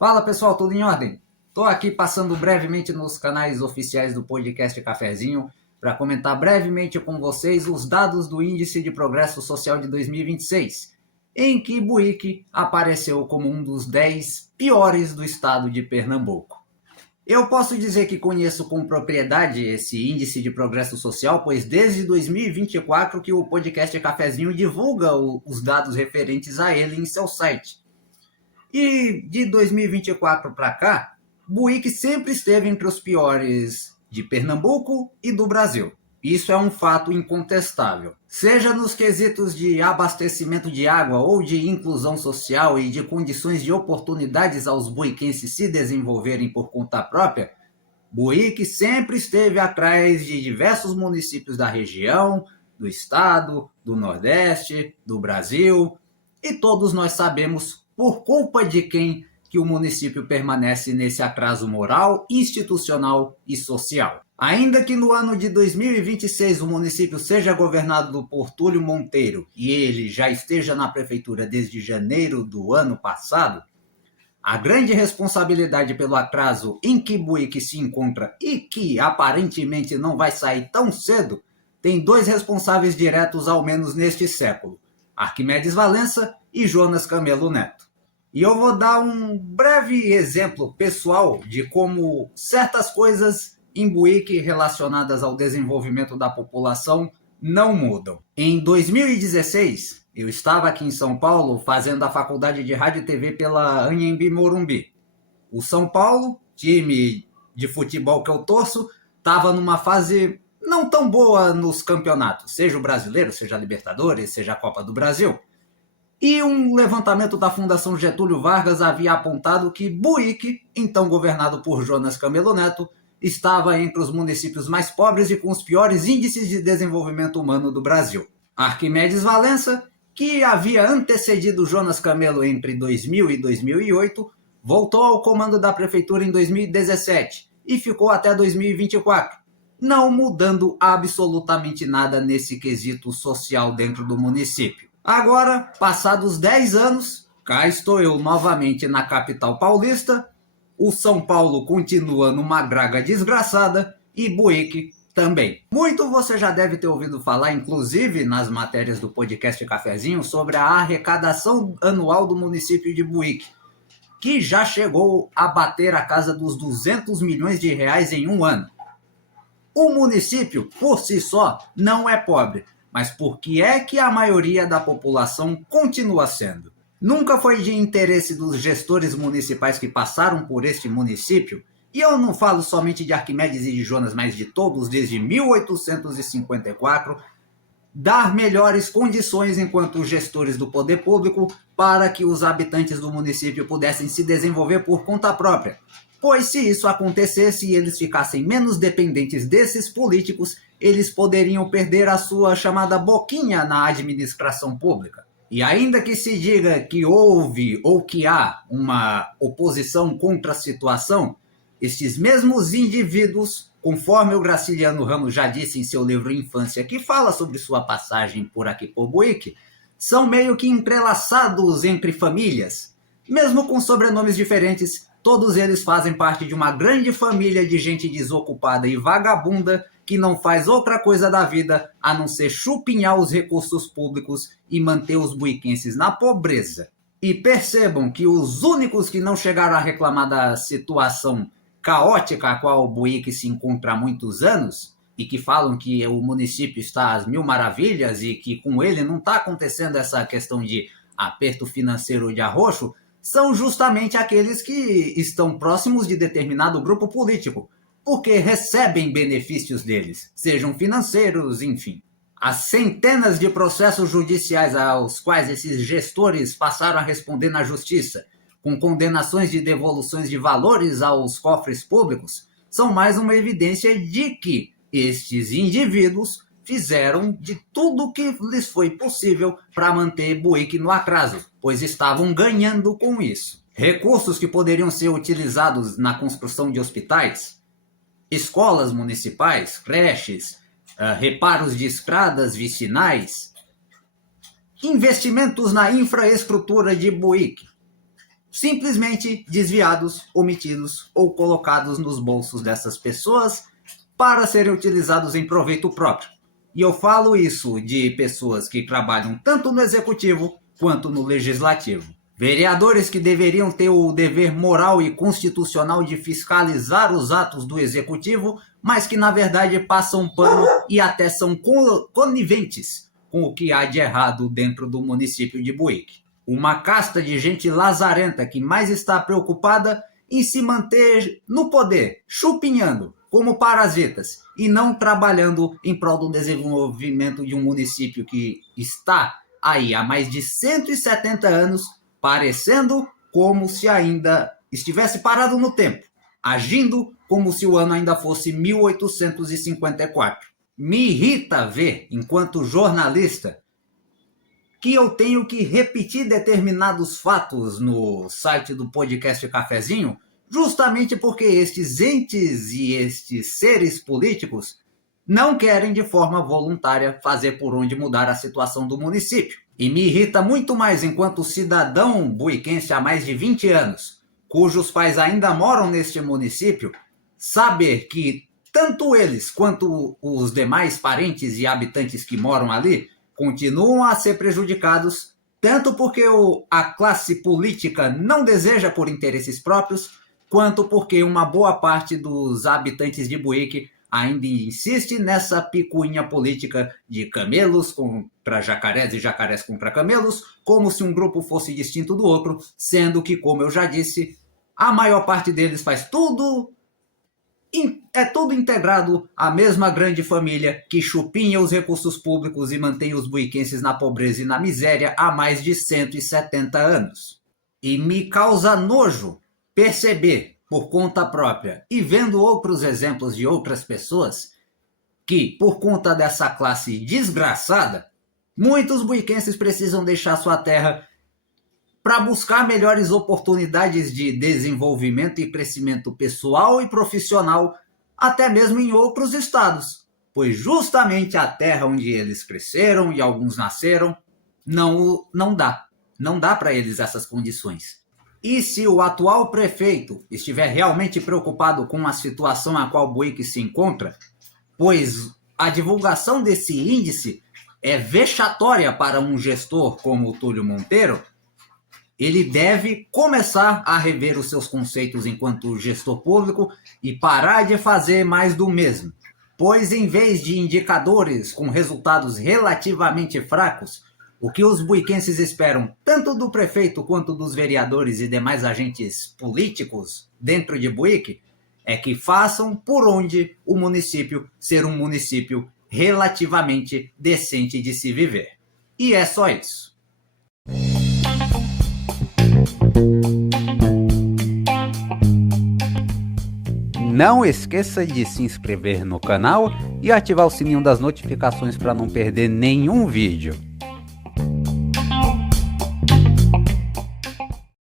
Fala pessoal, tudo em ordem? Estou aqui passando brevemente nos canais oficiais do podcast Cafezinho para comentar brevemente com vocês os dados do Índice de Progresso Social de 2026, em que Buíque apareceu como um dos 10 piores do estado de Pernambuco. Eu posso dizer que conheço com propriedade esse Índice de Progresso Social, pois desde 2024 que o podcast Cafezinho divulga os dados referentes a ele em seu site. E de 2024 para cá, Buíque sempre esteve entre os piores de Pernambuco e do Brasil. Isso é um fato incontestável. Seja nos quesitos de abastecimento de água ou de inclusão social e de condições de oportunidades aos buiquenses se desenvolverem por conta própria, Buíque sempre esteve atrás de diversos municípios da região, do estado, do Nordeste, do Brasil, e todos nós sabemos por culpa de quem que o município permanece nesse atraso moral, institucional e social. Ainda que no ano de 2026 o município seja governado por Túlio Monteiro e ele já esteja na prefeitura desde janeiro do ano passado, a grande responsabilidade pelo atraso em que Buíque se encontra e que aparentemente não vai sair tão cedo, tem dois responsáveis diretos ao menos neste século, Arquimedes Valença e Jonas Camelo Neto. E eu vou dar um breve exemplo pessoal de como certas coisas em Buíque relacionadas ao desenvolvimento da população não mudam. Em 2016, eu estava aqui em São Paulo fazendo a faculdade de rádio e TV pela Anhembi Morumbi. O São Paulo, time de futebol que eu torço, estava numa fase não tão boa nos campeonatos, seja o brasileiro, seja a Libertadores, seja a Copa do Brasil. E um levantamento da Fundação Getúlio Vargas havia apontado que Buíque, então governado por Jonas Camelo Neto, estava entre os municípios mais pobres e com os piores índices de desenvolvimento humano do Brasil. Arquimedes Valença, que havia antecedido Jonas Camelo entre 2000 e 2008, voltou ao comando da prefeitura em 2017 e ficou até 2024, não mudando absolutamente nada nesse quesito social dentro do município. Agora, passados 10 anos, cá estou eu novamente na capital paulista, o São Paulo continua numa draga desgraçada e Buíque também. Muito você já deve ter ouvido falar, inclusive nas matérias do podcast Cafezinho, sobre a arrecadação anual do município de Buíque, que já chegou a bater a casa dos 200 milhões de reais em um ano. O município, por si só, não é pobre, mas por que é que a maioria da população continua sendo? Nunca foi de interesse dos gestores municipais que passaram por este município, e eu não falo somente de Arquimedes e de Jonas, mas de todos desde 1854, dar melhores condições enquanto gestores do poder público para que os habitantes do município pudessem se desenvolver por conta própria. Pois se isso acontecesse e eles ficassem menos dependentes desses políticos, eles poderiam perder a sua chamada boquinha na administração pública. E ainda que se diga que houve ou que há uma oposição contra a situação, estes mesmos indivíduos, conforme o Graciliano Ramos já disse em seu livro Infância, que fala sobre sua passagem por aqui por Buíque, são meio que entrelaçados entre famílias. Mesmo com sobrenomes diferentes, todos eles fazem parte de uma grande família de gente desocupada e vagabunda que não faz outra coisa da vida a não ser chupinhar os recursos públicos e manter os buiquenses na pobreza. E percebam que os únicos que não chegaram a reclamar da situação caótica a qual o Buíque se encontra há muitos anos, e que falam que o município está às mil maravilhas e que com ele não está acontecendo essa questão de aperto financeiro de arroxo, são justamente aqueles que estão próximos de determinado grupo político, porque recebem benefícios deles, sejam financeiros, enfim. As centenas de processos judiciais aos quais esses gestores passaram a responder na justiça, com condenações de devoluções de valores aos cofres públicos, são mais uma evidência de que estes indivíduos fizeram de tudo o que lhes foi possível para manter Buíque no atraso, pois estavam ganhando com isso. Recursos que poderiam ser utilizados na construção de hospitais, escolas municipais, creches, reparos de estradas vicinais, investimentos na infraestrutura de Buíque. simplesmente desviados, omitidos ou colocados nos bolsos dessas pessoas para serem utilizados em proveito próprio. E eu falo isso de pessoas que trabalham tanto no executivo quanto no legislativo. Vereadores que deveriam ter o dever moral e constitucional de fiscalizar os atos do executivo, mas que na verdade passam pano e até são coniventes com o que há de errado dentro do município de Buíque. Uma casta de gente lazarenta que mais está preocupada em se manter no poder, chupinhando como parasitas e não trabalhando em prol do desenvolvimento de um município que está aí há mais de 170 anos, parecendo como se ainda estivesse parado no tempo, agindo como se o ano ainda fosse 1854. Me irrita ver, enquanto jornalista, que eu tenho que repetir determinados fatos no site do podcast Cafezinho, justamente porque estes entes e estes seres políticos não querem de forma voluntária fazer por onde mudar a situação do município. E me irrita muito mais enquanto cidadão buiquense há mais de 20 anos, cujos pais ainda moram neste município, saber que tanto eles quanto os demais parentes e habitantes que moram ali continuam a ser prejudicados, tanto porque a classe política não deseja por interesses próprios, quanto porque uma boa parte dos habitantes de Buíque ainda insiste nessa picuinha política de camelos contra jacarés e jacarés contra camelos, como se um grupo fosse distinto do outro, sendo que, como eu já disse, a maior parte deles faz tudo... É tudo integrado à mesma grande família que chupinha os recursos públicos e mantém os buiquenses na pobreza e na miséria há mais de 170 anos. E me causa nojo perceber, por conta própria, e vendo outros exemplos de outras pessoas, que, por conta dessa classe desgraçada, muitos buiquenses precisam deixar sua terra para buscar melhores oportunidades de desenvolvimento e crescimento pessoal e profissional, até mesmo em outros estados, pois justamente a terra onde eles cresceram e alguns nasceram, não dá para eles essas condições. E se o atual prefeito estiver realmente preocupado com a situação a qual Buíque se encontra, pois a divulgação desse índice é vexatória para um gestor como o Túlio Monteiro, ele deve começar a rever os seus conceitos enquanto gestor público e parar de fazer mais do mesmo. Pois em vez de indicadores com resultados relativamente fracos, o que os buiquenses esperam tanto do prefeito quanto dos vereadores e demais agentes políticos dentro de Buíque é que façam por onde o município ser um município relativamente decente de se viver. E é só isso. Não esqueça de se inscrever no canal e ativar o sininho das notificações para não perder nenhum vídeo.